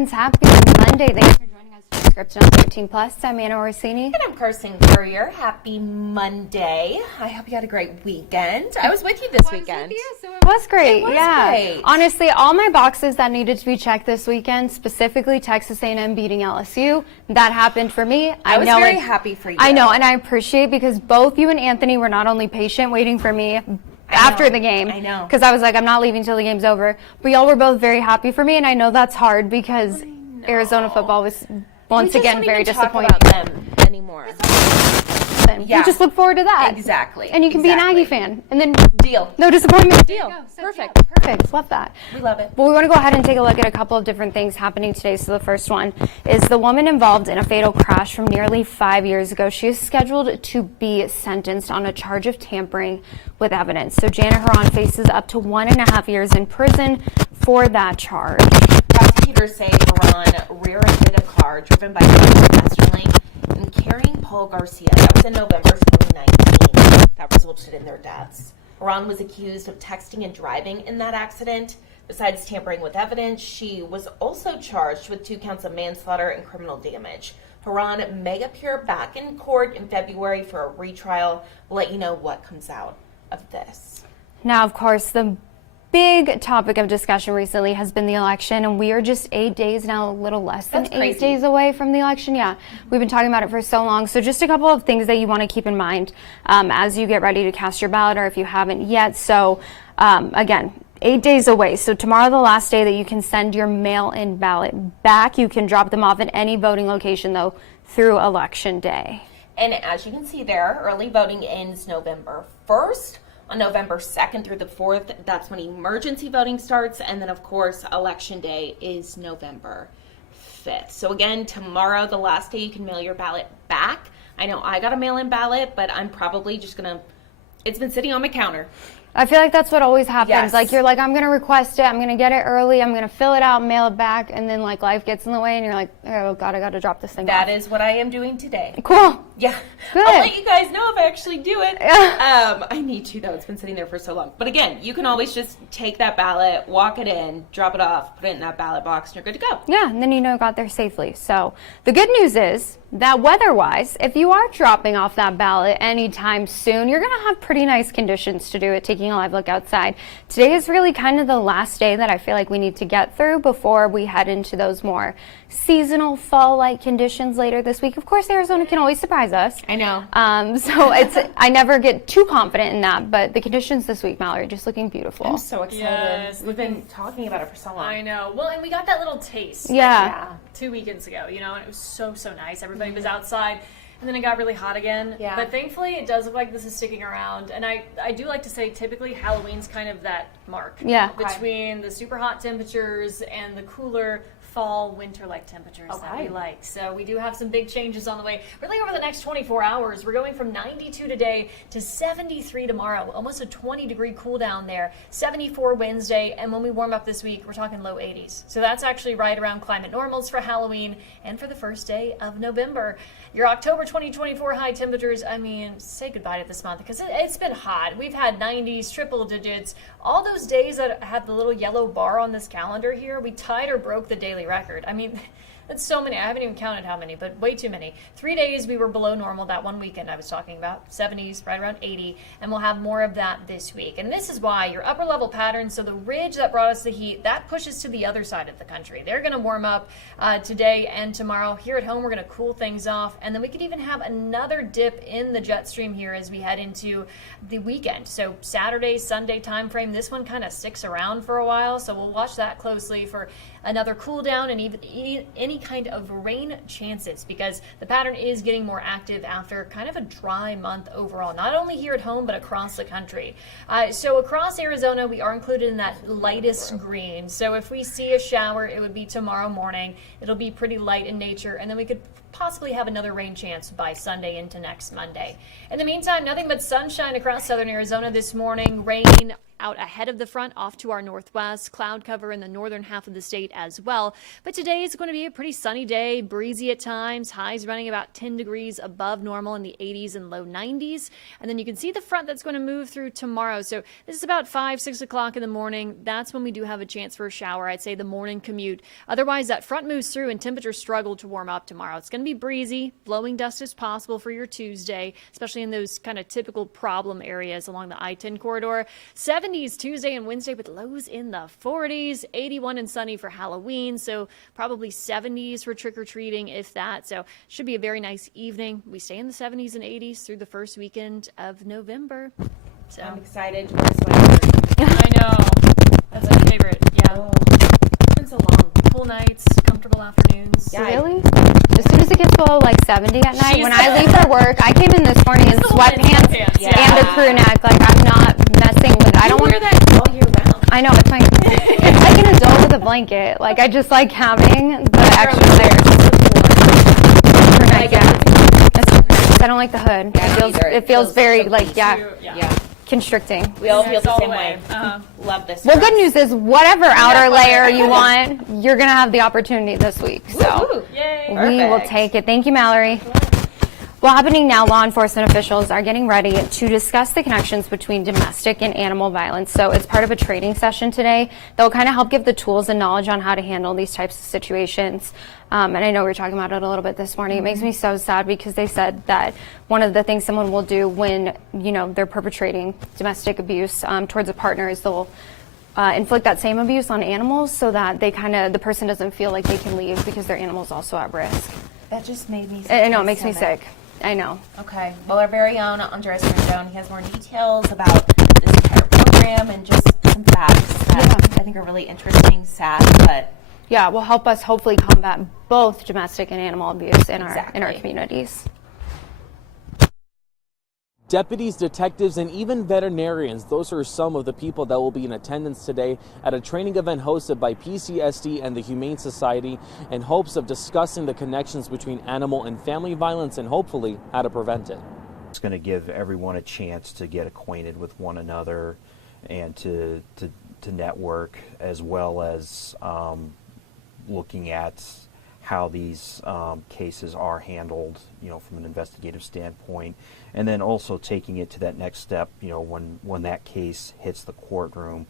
friends. Happy Monday. Thanks for joining us for Scripted on 13 Plus. I'm Anna Orsini. And I'm Carson Courier. Happy Monday. I hope you had a great weekend. I was with you this weekend. It was great. It was yeah. great. Honestly, all my boxes that needed to be checked this weekend, specifically Texas A&M beating LSU, that happened for me. I was very happy for you. I know, and I appreciate because both you and Anthony were not only patient waiting for me after the game. I know. Because I was like, I'm not leaving till the game's over. But y'all were both very happy for me, and I know that's hard because Arizona football was once again very disappointing. Talk about them anymore. Yeah. You just look forward to that. Exactly. And you can be an Aggie fan. And then deal. No disappointment. Deal. Perfect. Perfect. Love that. We love it. Well, we want to go ahead and take a look at a couple of different things happening today. So the first one is the woman involved in a fatal crash from nearly 5 years ago. She is scheduled to be sentenced on a charge of tampering with evidence. So Janet Haran faces up to 1.5 years in prison for that charge. Prosecutors say Haran rear-ended a car driven by Westerling and carrying Paul Garcia. That was in November 2019. That resulted in their deaths. Haran was accused of texting and driving in that accident. Besides tampering with evidence, she was also charged with 2 counts of manslaughter and criminal damage. Haran may appear back in court in February for a retrial. We'll let you know what comes out of this. Now, of course, the big topic of discussion recently has been the election, and we are just 8 days now, a little less than 8 days away from the election. Yeah, we've been talking about it for so long. So just a couple of things that you want to keep in mind as you get ready to cast your ballot, or if you haven't yet. So again, 8 days away. So tomorrow, the last day that you can send your mail-in ballot back. You can drop them off at any voting location, though, through Election Day. And as you can see there, early voting ends November 1st. On November 2nd through the 4th, that's when emergency voting starts. And then, of course, Election Day is November 5th. So, again, tomorrow, the last day you can mail your ballot back. I know I got a mail-in ballot, but I'm probably just going to, it's been sitting on my counter. I feel like that's what always happens. Yes. Like, you're like, I'm going to request it. I'm going to get it early. I'm going to fill it out, mail it back. And then, like, life gets in the way, and you're like, oh, God, I got to drop this thing off. That is what I am doing today. Cool. Yeah. Good. I'll let you guys know if I actually do it. Yeah. I need to, though. It's been sitting there for so long. But again, you can always just take that ballot, walk it in, drop it off, put it in that ballot box, and you're good to go. Yeah, and then you know it got there safely. So the good news is that weather-wise, if you are dropping off that ballot anytime soon, you're going to have pretty nice conditions to do it, taking a live look outside. Today is really kind of the last day that I feel like we need to get through before we head into those more seasonal fall-like conditions later this week. Of course, Arizona can always surprise us. I know. So I never get too confident in that, but the conditions this week, Mallory, just looking beautiful. I'm so excited. Yes. We've been talking about it for so long. I know. Well, and we got that little taste. Yeah. 2 weekends ago, and it was so nice. Everybody was outside, and then it got really hot again. Yeah. But thankfully, it does look like this is sticking around. And I do like to say, typically, Halloween's kind of that mark. Yeah. Between the super hot temperatures and the cooler fall, winter-like temperatures that we like. So we do have some big changes on the way. Really over the next 24 hours, we're going from 92 today to 73 tomorrow. Almost a 20-degree cool down there. 74 Wednesday, and when we warm up this week, we're talking low 80s. So that's actually right around climate normals for Halloween and for the first day of November. Your October 2024 high temperatures, I mean, say goodbye to this month because it's been hot. We've had 90s, triple digits. All those days that have the little yellow bar on this calendar here, we tied or broke the daily record. I mean, that's so many. I haven't even counted how many, but way too many. 3 days we were below normal that one weekend I was talking about. 70s, right around 80, and we'll have more of that this week. And this is why your upper level patterns, so the ridge that brought us the heat, that pushes to the other side of the country. They're going to warm up today and tomorrow. Here at home, we're going to cool things off, and then we could even have another dip in the jet stream here as we head into the weekend. So Saturday, Sunday time frame, this one kind of sticks around for a while, so we'll watch that closely for another cool down and even any kind of rain chances because the pattern is getting more active after kind of a dry month overall, not only here at home but across the country. So across Arizona, we are included in that lightest green. So if we see a shower, it would be tomorrow morning. It'll be pretty light in nature, and then we could possibly have another rain chance by Sunday into next Monday. In the meantime, nothing but sunshine across southern Arizona this morning. Rain out ahead of the front off to our northwest. Cloud cover in the northern half of the state as well. But today is going to be a pretty sunny day, breezy at times. Highs running about 10 degrees above normal in the 80s and low 90s. And then you can see the front that's going to move through tomorrow. So this is about 5, 6 o'clock in the morning. That's when we do have a chance for a shower. I'd say the morning commute. Otherwise, that front moves through and temperatures struggle to warm up tomorrow. It's going to be breezy. Blowing dust is possible for your Tuesday, especially in those kind of typical problem areas along the I-10 corridor. 70s Tuesday and Wednesday with lows in the 40s, 81 and sunny for Halloween, so probably 70s for trick-or-treating, if that. So should be a very nice evening. We stay in the 70s and 80s through the first weekend of November. So I'm excited to wear a sweater. I know. That's my favorite. Yeah. Oh, it's been so long. Cool nights, comfortable afternoons. Yeah. Really? As soon as it gets below like 70 at night, She's when I leave for work, I came in this morning in the one in sweatpants sweatpants, yeah. and a crew neck. Like, I'm not messing with it. I don't want wear that all year round. I know, it's like an adult with a blanket. Like, I just like having the extra layers. Crew neck, yeah. I don't like the hood. It feels very, like, Yeah. constricting. We all feel It's the all same the way. way. Love this. Well, dress. good news is whatever outer layer you want, you're going to have the opportunity this week. So Woo-hoo. Yay. we will Perfect. take it. Thank you, Mallory. Well, happening now, law enforcement officials are getting ready to discuss the connections between domestic and animal violence. So it's part of a training session today that will kind of help give the tools and knowledge on how to handle these types of situations. And I know we were talking about it a little bit this morning. It makes me so sad because they said that one of the things someone will do when, they're perpetrating domestic abuse towards a partner is they'll inflict that same abuse on animals so that the person doesn't feel like they can leave because their animal's also at risk. That just made me sick. I know, it makes me sick. I know. Okay. Well, our very own Andres Rendon, he has more details about this entire program and just some facts that I think are really interesting, sad, but Yeah, will help us hopefully combat both domestic and animal abuse in our Exactly. communities. Deputies, detectives, and even veterinarians, those are some of the people that will be in attendance today at a training event hosted by PCSD and the Humane Society in hopes of discussing the connections between animal and family violence and hopefully how to prevent it. It's going to give everyone a chance to get acquainted with one another and to network, as well as looking at how these cases are handled, from an investigative standpoint, and then also taking it to that next step, when that case hits the courtroom,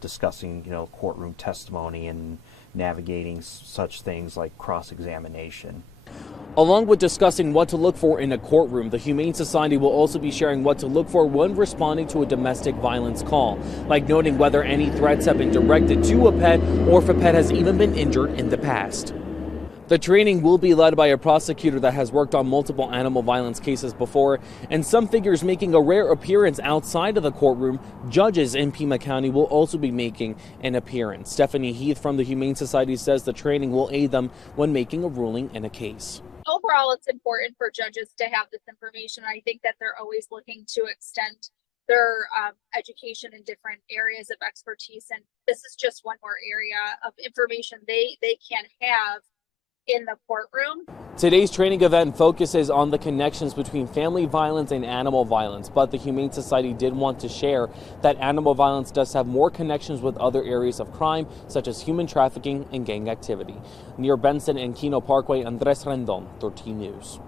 discussing, courtroom testimony and navigating such things like cross-examination. Along with discussing what to look for in a courtroom, the Humane Society will also be sharing what to look for when responding to a domestic violence call, like noting whether any threats have been directed to a pet or if a pet has even been injured in the past. The training will be led by a prosecutor that has worked on multiple animal violence cases before, and some figures making a rare appearance outside of the courtroom. Judges in Pima County will also be making an appearance. Stephanie Heath from the Humane Society says the training will aid them when making a ruling in a case. Overall, it's important for judges to have this information. I think that they're always looking to extend their education in different areas of expertise, and this is just one more area of information they can have in the courtroom. Today's training event focuses on the connections between family violence and animal violence, but the Humane Society did want to share that animal violence does have more connections with other areas of crime, such as human trafficking and gang activity. Near Benson and Kino Parkway, Andres Rendon, 13 News.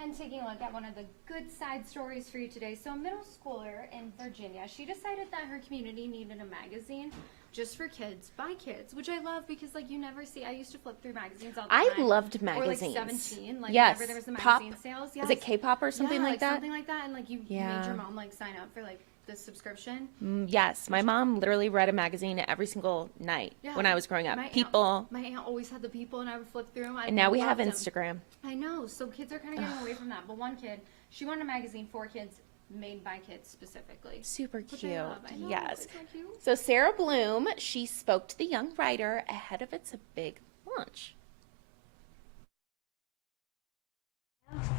And taking a look at one of the good side stories for you today. So a middle schooler in Virginia, she decided that her community needed a magazine just for kids, by kids, which I love because you never see. I used to flip through magazines all the time. I loved magazines. Or 17, yes. whenever there was the Pop. magazine sales. Is it K-pop or something like that? Something like that, and you made your mom sign up for the subscription. Yes, my mom literally read a magazine every single night when I was growing up. People. My aunt always had the People, and I would flip through them. And now we have them. Instagram. I know, so kids are kind of getting away from that. But one kid, she wanted a magazine for kids, made by kids specifically. Super cute. Which I love. I know, Yes. isn't that cute? So Sarah Bloom, she spoke to the young writer ahead of its big launch.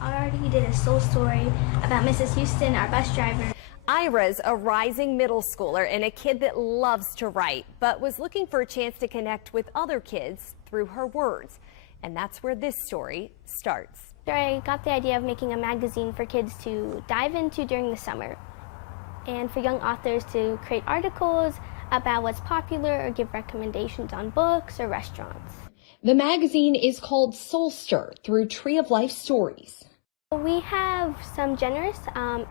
I already did a soul story about Mrs. Houston, our bus driver. Ira's a rising middle schooler and a kid that loves to write, but was looking for a chance to connect with other kids through her words. And that's where this story starts. I got the idea of making a magazine for kids to dive into during the summer, and for young authors to create articles about what's popular or give recommendations on books or restaurants. The magazine is called Soul Stir through Tree of Life Stories. We have some generous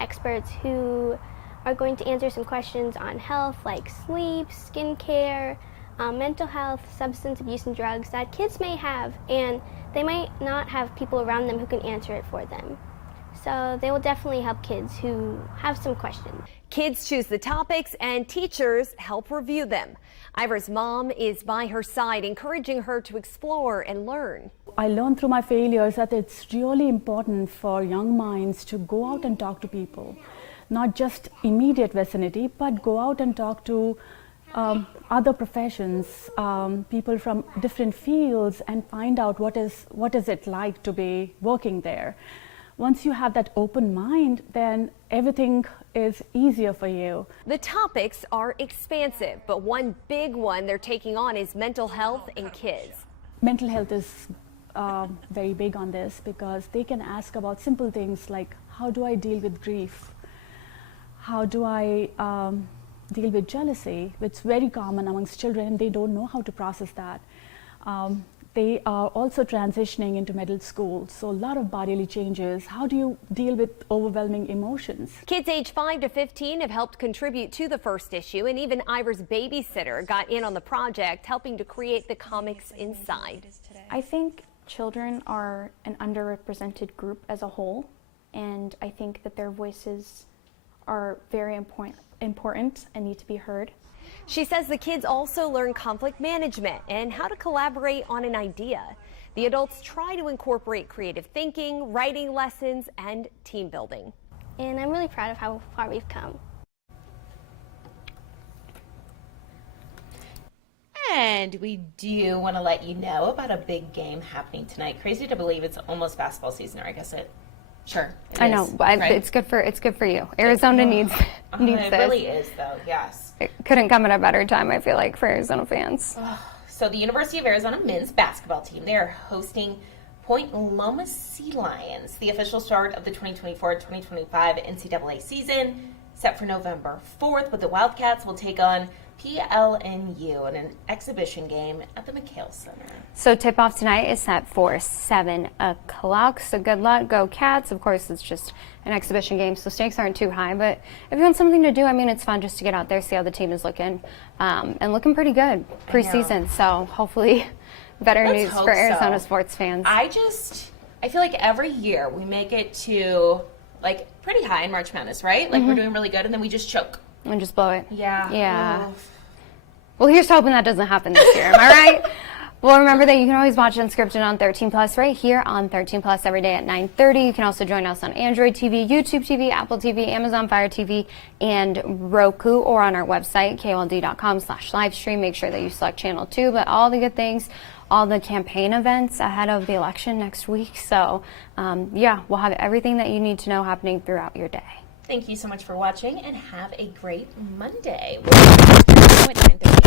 experts who are going to answer some questions on health like sleep, skincare, mental health, substance abuse and drugs that kids may have, and they might not have people around them who can answer it for them. So they will definitely help kids who have some questions. Kids choose the topics and teachers help review them. Ivor's mom is by her side, encouraging her to explore and learn. I learned through my failures that it's really important for young minds to go out and talk to people, not just immediate vicinity, but go out and talk to other professions, people from different fields, and find out what is it like to be working there. Once you have that open mind, then everything is easier for you. The topics are expansive, but one big one they're taking on is mental health in kids. Mental health is very big on this because they can ask about simple things like, how do I deal with grief? How do I deal with jealousy, which is very common amongst children, and they don't know how to process that. They are also transitioning into middle school, so a lot of bodily changes. How do you deal with overwhelming emotions? Kids age 5 to 15 have helped contribute to the first issue, and even Ivor's babysitter got in on the project, helping to create the comics inside. I think children are an underrepresented group as a whole, and I think that their voices are very important and need to be heard. She says the kids also learn conflict management and how to collaborate on an idea. The adults try to incorporate creative thinking, writing lessons, and team building. And I'm really proud of how far we've come. And we do want to let you know about a big game happening tonight. Crazy to believe it's almost basketball season, or I guess it. Sure. I know, but right? it's good for you. Arizona needs It this. really is, though. Yes. It couldn't come at a better time, I feel like, for Arizona fans. So the University of Arizona men's basketball team, they're hosting Point Loma Sea Lions, the official start of the 2024-2025 NCAA season, set for November 4th, but the Wildcats will take on PLNU in an exhibition game at the McHale Center. So tip-off tonight is set for 7 o'clock. So good luck, go Cats. Of course, it's just an exhibition game, so stakes aren't too high. But if you want something to do, I mean, it's fun just to get out there, see how the team is looking, and looking pretty good preseason. So hopefully better news for Arizona sports fans. I feel like every year we make it to, like, pretty high in March Madness, right? Like, we're doing really good, and then we just choke. And just blow it. Yeah. Yeah. Well, here's hoping that doesn't happen this year. Am I right? Well, remember that you can always watch Unscripted on 13 Plus right here on 13 Plus every day at 9:30. You can also join us on Android TV, YouTube TV, Apple TV, Amazon Fire TV, and Roku, or on our website, KOLD.com/livestream. Make sure that you select channel 2, but all the good things, all the campaign events ahead of the election next week. So, yeah, we'll have everything that you need to know happening throughout your day. Thank you so much for watching, and have a great Monday. We'll see you at 9:30.